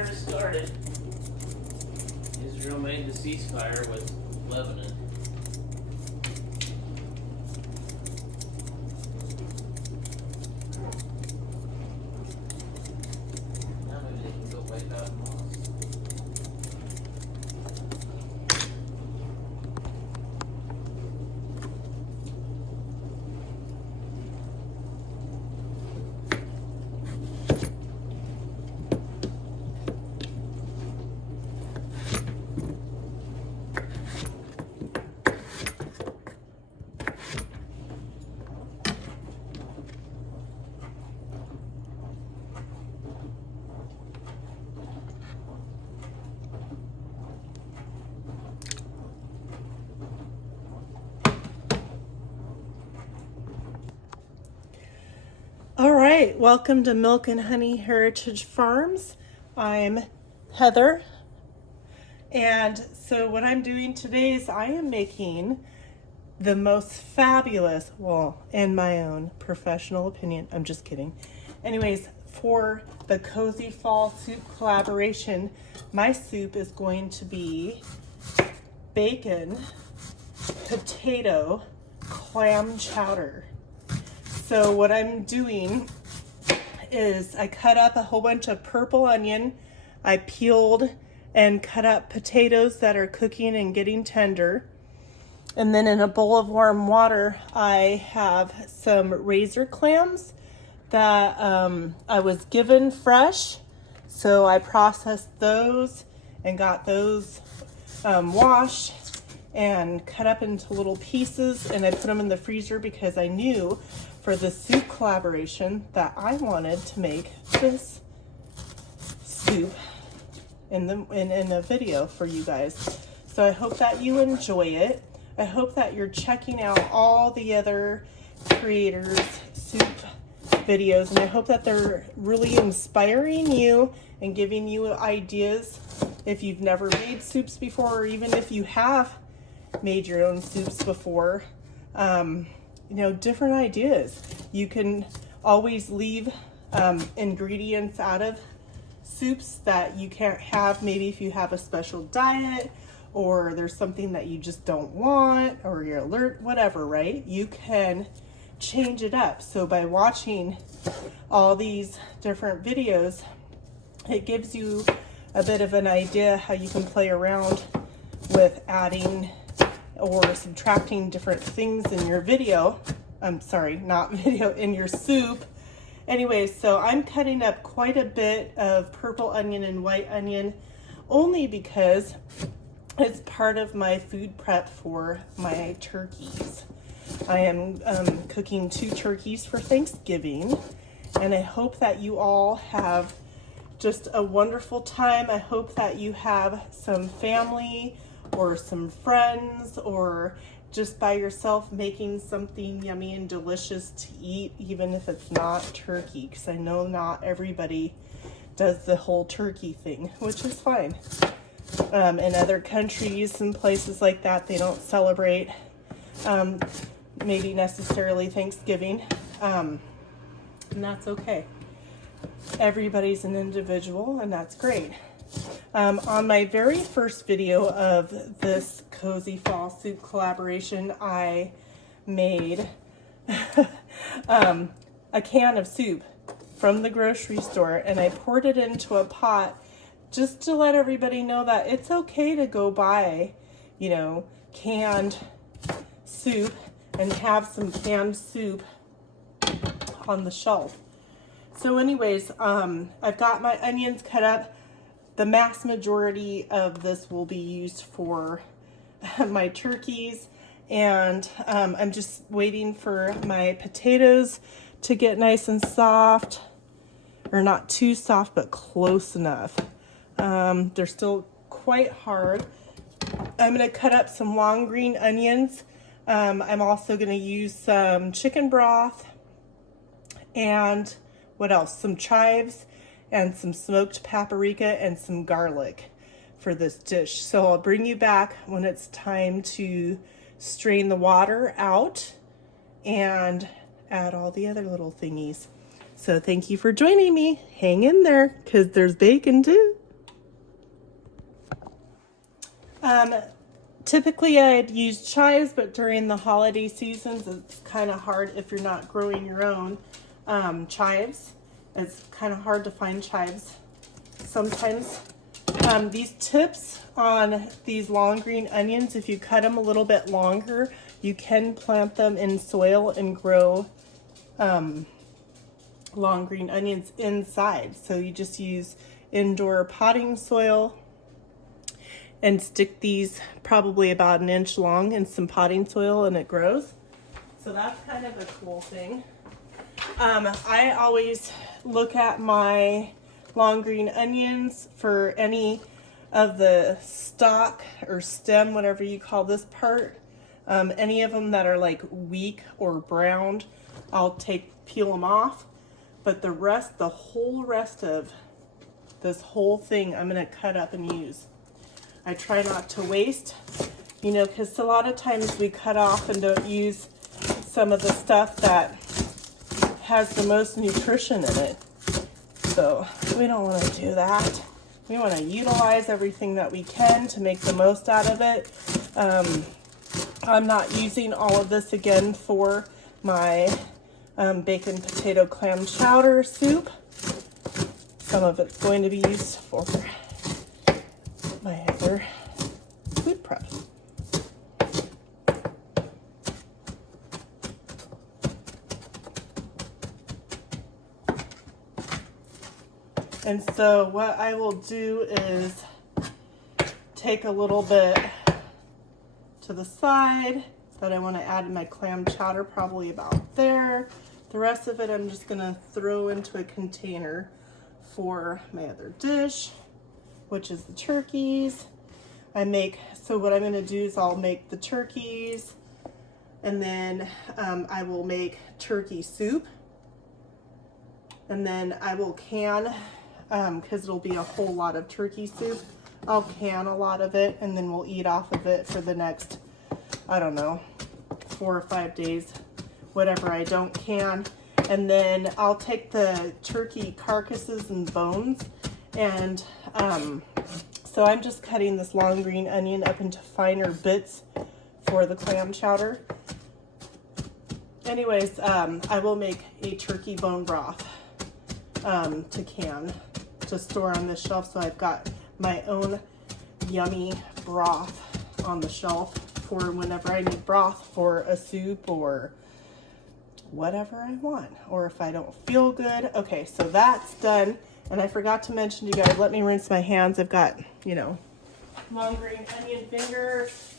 ceasefire has started. Israel made the ceasefire with Lebanon. Now maybe they can go wipe out Hamas. All right, welcome to Milk and Honey Heritage Farms. I'm Heather, and so what I'm doing today is I am making the most fabulous, well, in my own professional opinion, I'm just kidding. Anyways, for the Cozy Fall Soup collaboration, my soup is going to be bacon, potato, clam chowder. So what I'm doing is I cut up a whole bunch of purple onion. I peeled and cut up potatoes that are cooking and getting tender. And then in a bowl of warm water, I have some razor clams that I was given fresh. So I processed those and got those washed and cut up into little pieces, and I put them in the freezer because I knew for the soup collaboration that I wanted to make this soup in a video for you guys. So I hope that you enjoy it. I hope that you're checking out all the other creators' soup videos, and I hope that they're really inspiring you and giving you ideas if you've never made soups before, or even if you have made your own soups before. You know, different ideas. You can always leave ingredients out of soups that you can't have, maybe if you have a special diet or there's something that you just don't want or you're alert, whatever, right? You can change it up. So by watching all these different videos, it gives you a bit of an idea how you can play around with adding or subtracting different things in your video. I'm sorry, not video, in your soup. Anyways, so I'm cutting up quite a bit of purple onion and white onion only because it's part of my food prep for my turkeys. I am cooking 2 turkeys for Thanksgiving, and I hope that you all have just a wonderful time. I hope that you have some family or some friends, or just by yourself making something yummy and delicious to eat, even if it's not turkey, because I know not everybody does the whole turkey thing, which is fine. In other countries and places like that, they don't celebrate maybe necessarily Thanksgiving, and that's okay. Everybody's an individual, and that's great. On my very first video of this Cozy Fall Soup collaboration, I made a can of soup from the grocery store, and I poured it into a pot just to let everybody know that it's okay to go buy, you know, canned soup and have some canned soup on the shelf. So anyways, I've got my onions cut up. The mass majority of this will be used for my turkeys, and I'm just waiting for my potatoes to get nice and soft, or not too soft, but close enough. They're still quite hard. I'm going to cut up some long green onions. I'm also going to use some chicken broth and what else? Some chives and some smoked paprika and some garlic for this dish. So I'll bring you back when it's time to strain the water out and add all the other little thingies. So thank you for joining me. Hang in there, because there's bacon too. Typically I'd use chives, but during the holiday seasons, it's kind of hard if you're not growing your own chives. It's kind of hard to find chives sometimes. These tips on these long green onions, if you cut them a little bit longer, you can plant them in soil and grow long green onions inside. So you just use indoor potting soil and stick these probably about 1 inch long in some potting soil and it grows. So that's kind of a cool thing. I always look at my long green onions for any of the stalk or stem, whatever you call this part. Any of them that are like weak or browned, I'll peel them off. But the whole rest of this whole thing, I'm gonna cut up and use. I try not to waste, you know, because a lot of times we cut off and don't use some of the stuff that has the most nutrition in it. So we don't want to do that. We want to utilize everything that we can to make the most out of it. I'm not using all of this again for my bacon potato clam chowder soup. Some of it's going to be used for my other food prep. And so what I will do is take a little bit to the side that I want to add in my clam chowder, probably about there. The rest of it I'm just going to throw into a container for my other dish, which is the turkeys. So what I'm going to do is I'll make the turkeys, and then I will make turkey soup, and then I will can, because it'll be a whole lot of turkey soup, I'll can a lot of it, and then we'll eat off of it for the next, I don't know, 4 or 5 days, whatever I don't can. And then I'll take the turkey carcasses and bones, and so I'm just cutting this long green onion up into finer bits for the clam chowder. Anyways, I will make a turkey bone broth to store on this shelf, so I've got my own yummy broth on the shelf for whenever I need broth for a soup or whatever I want, or if I don't feel good. Okay, so that's done. And I forgot to mention to you guys, let me rinse my hands. I've got, you know, long green onion fingers.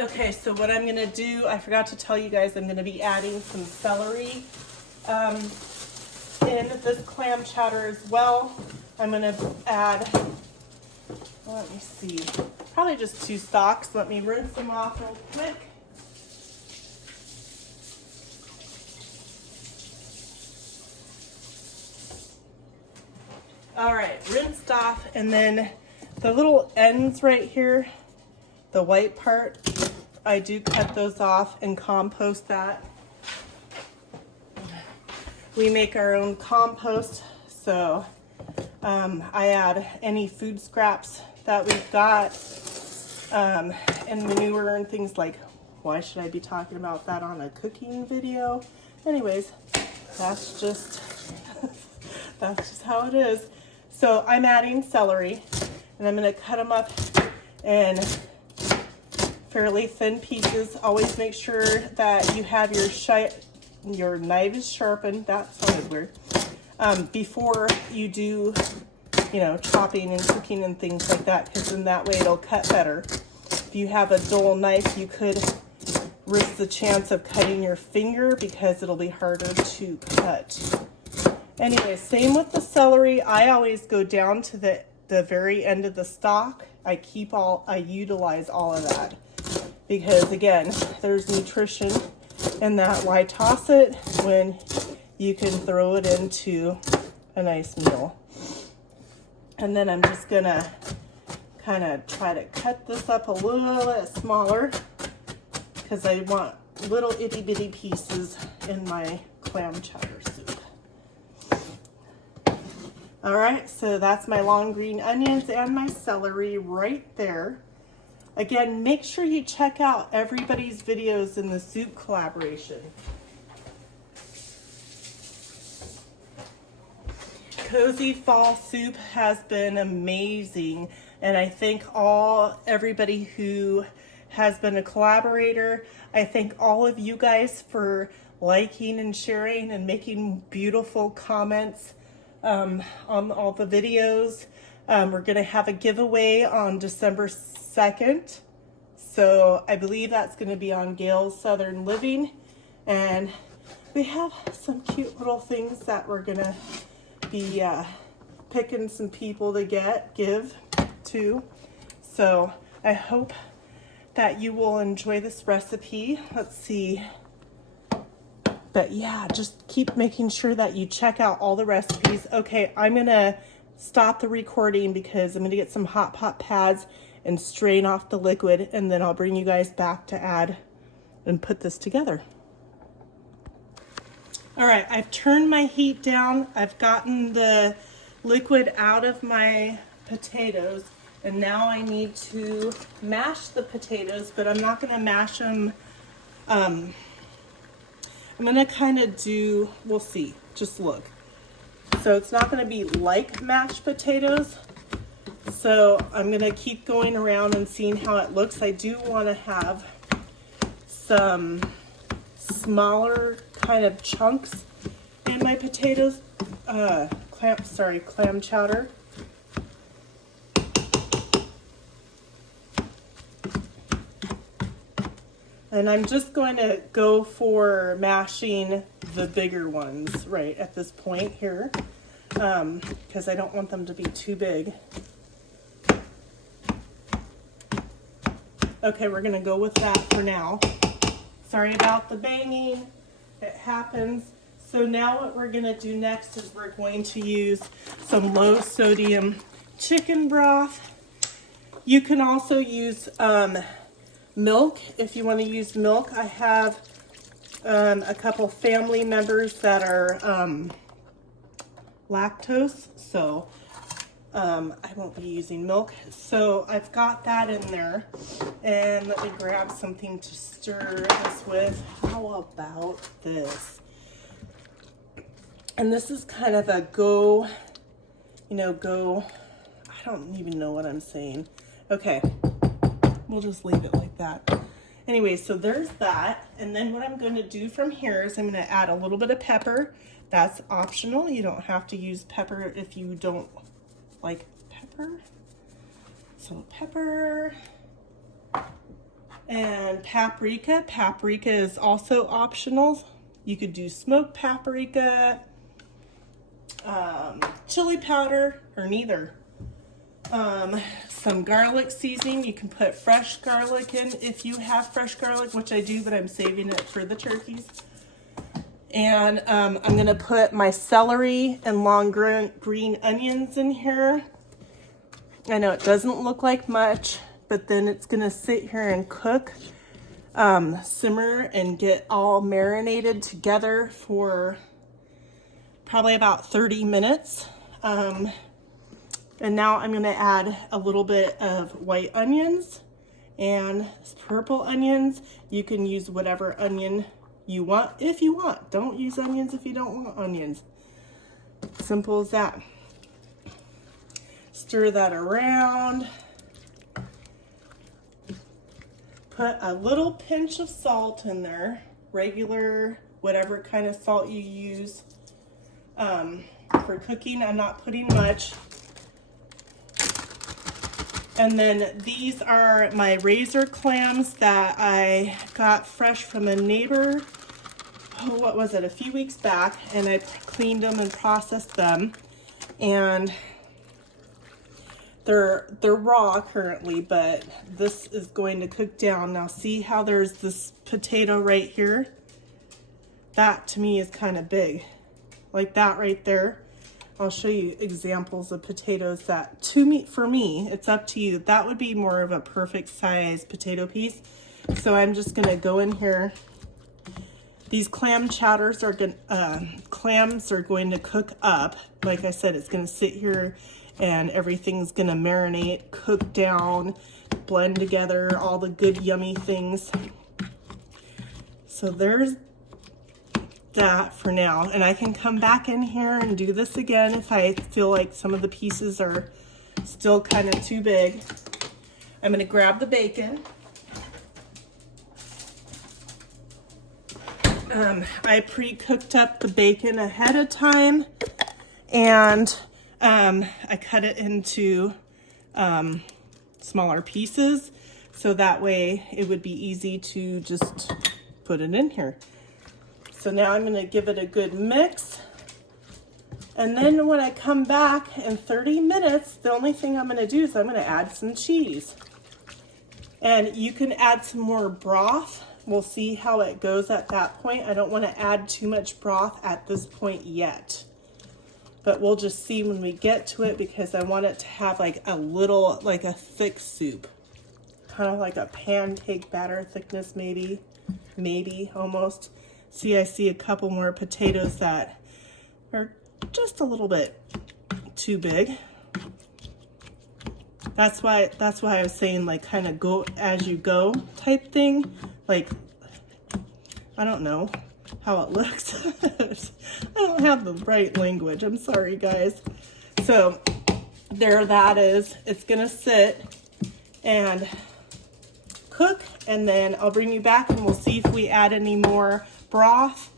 Okay, so what I'm gonna do, I forgot to tell you guys, I'm gonna be adding some celery in this clam chowder as well. I'm gonna add, let me see, probably just 2 stalks. Let me rinse them off real quick. All right, rinsed off, and then the little ends right here, the white part, I do cut those off and compost that. We make our own compost, so I add any food scraps that we've got, and manure and things like, why should I be talking about that on a cooking video? Anyways, that's just, that's just how it is. So I'm adding celery, and I'm gonna cut them up in fairly thin pieces. Always make sure that you have your knife is sharpened. That sounded weird. Before you do, you know, chopping and cooking and things like that, because in that way it'll cut better. If you have a dull knife, you could risk the chance of cutting your finger because it'll be harder to cut. Anyway, same with the celery. I always go down to the very end of the stalk. I utilize all of that because, again, there's nutrition in that. Why toss it when you can throw it into a nice meal? And then I'm just gonna kind of try to cut this up a little bit smaller because I want little itty bitty pieces in my clam chowder soup. All right, so that's my long green onions and my celery right there. Again, make sure you check out everybody's videos in the soup collaboration. Cozy Fall Soup has been amazing, and I thank everybody who has been a collaborator. I thank all of you guys for liking and sharing and making beautiful comments on all the videos. We're gonna have a giveaway on December 2nd. So I believe that's gonna be on Gail's Southern Living. And we have some cute little things that we're gonna be picking some people to give to. So I hope that you will enjoy this recipe. Let's see. But yeah, just keep making sure that you check out all the recipes. Okay, I'm gonna stop the recording because I'm gonna get some hot pot pads and strain off the liquid, and then I'll bring you guys back to add and put this together. All right, I've turned my heat down. I've gotten the liquid out of my potatoes, and now I need to mash the potatoes, but I'm not gonna mash them. I'm gonna kind of do, we'll see, just look. So it's not gonna be like mashed potatoes. So I'm gonna keep going around and seeing how it looks. I do wanna have some smaller kind of chunks in my potatoes. Clam chowder. And I'm just going to go for mashing the bigger ones right at this point here, because I don't want them to be too big. Okay, we're gonna go with that for now. Sorry about the banging, it happens. So now what we're gonna do next is we're going to use some low sodium chicken broth. You can also use milk if you want to use milk. I have a couple family members that are lactose, so I won't be using milk. So I've got that in there, and let me grab something to stir this with. How about this? And this is kind of a go, I don't even know what I'm saying. Okay. We'll just leave it like that. Anyway, so there's that. And then what I'm going to do from here is I'm going to add a little bit of pepper. That's optional. You don't have to use pepper if you don't like pepper. So pepper and paprika. Paprika is also optional. You could do smoked paprika, chili powder, or neither. Some garlic seasoning. You can put fresh garlic in if you have fresh garlic, which I do, but I'm saving it for the turkeys. And I'm gonna put my celery and long green onions in here. I know it doesn't look like much, but then it's gonna sit here and cook, simmer, and get all marinated together for probably about 30 minutes. And now I'm gonna add a little bit of white onions and purple onions. You can use whatever onion you want if you want. Don't use onions if you don't want onions. Simple as that. Stir that around. Put a little pinch of salt in there, regular, whatever kind of salt you use for cooking. I'm not putting much. And then these are my razor clams that I got fresh from a neighbor, what was it, a few weeks back, and I cleaned them and processed them. And they're raw currently, but this is going to cook down. Now see how there's this potato right here? That to me is kind of big, like that right there. I'll show you examples of potatoes that, for me, it's up to you. That would be more of a perfect size potato piece. So I'm just gonna go in here These clam chowders are clams are going to cook up. Like I said, it's going to sit here and everything's going to marinate, cook down, blend together, all the good yummy things. So there's that for now. And I can come back in here and do this again if I feel like some of the pieces are still kind of too big. I'm going to grab the bacon. I pre-cooked up the bacon ahead of time, and I cut it into smaller pieces so that way it would be easy to just put it in here. So now I'm going to give it a good mix, and then when I come back in 30 minutes, the only thing I'm going to do is I'm going to add some cheese. And you can add some more broth. We'll see how it goes at that point. I don't want to add too much broth at this point yet, but we'll just see when we get to it, because I want it to have like a little, like a thick soup, kind of like a pancake batter thickness, maybe almost. See, I see a couple more potatoes that are just a little bit too big. That's why I was saying, like, kind of go as you go type thing. Like, I don't know how it looks. I don't have the right language. I'm sorry, guys. So there that is. It's gonna sit and cook, and then I'll bring you back and we'll see if we add any more broth,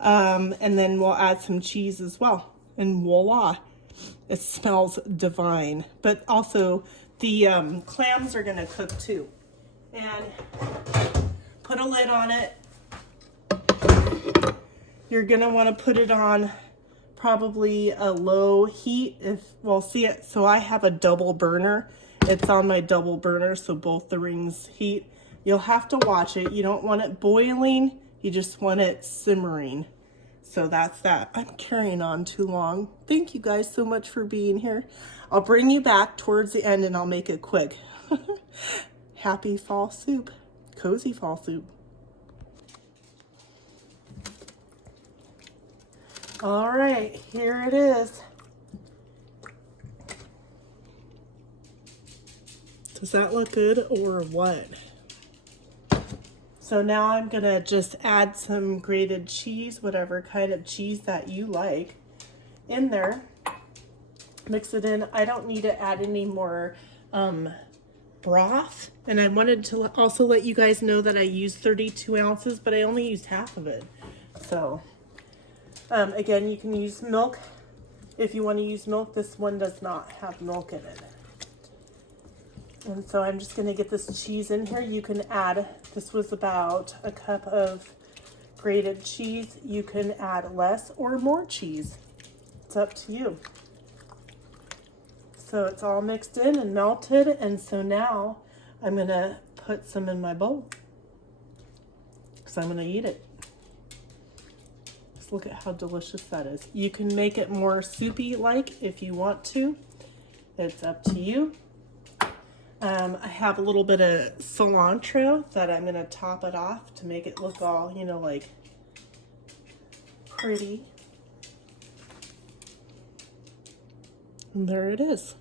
and then we'll add some cheese as well, and voila, it smells divine. But also the clams are gonna cook too, and put a lid on it. You're gonna want to put it on probably a low heat. See it, so I have a double burner. It's on my double burner, so both the rings heat. You'll have to watch it. You don't want it boiling, you just want it simmering. So that's that. I'm carrying on too long. Thank you guys so much for being here. I'll bring you back towards the end and I'll make it quick. Happy fall soup. Cozy fall soup. All right, here it is. Does that look good or what? So now I'm gonna just add some grated cheese, whatever kind of cheese that you like, in there. Mix it in. I don't need to add any more broth. And I wanted to also let you guys know that I used 32 ounces, but I only used half of it. So again, you can use milk if you want to use milk. This one does not have milk in it. And so I'm just going to get this cheese in here. You can add, this was about a cup of grated cheese. You can add less or more cheese. It's up to you. So it's all mixed in and melted. And so now I'm going to put some in my bowl, because I'm going to eat it. Just look at how delicious that is. You can make it more soupy like if you want to. It's up to you. I have a little bit of cilantro that I'm going to top it off to make it look all, you know, like pretty. And there it is.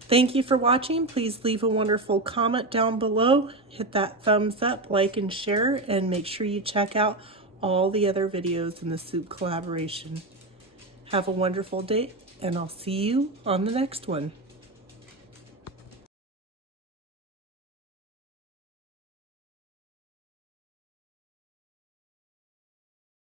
Thank you for watching. Please leave a wonderful comment down below. Hit that thumbs up, like, and share, and make sure you check out all the other videos in the soup collaboration. Have a wonderful day, and I'll see you on the next one.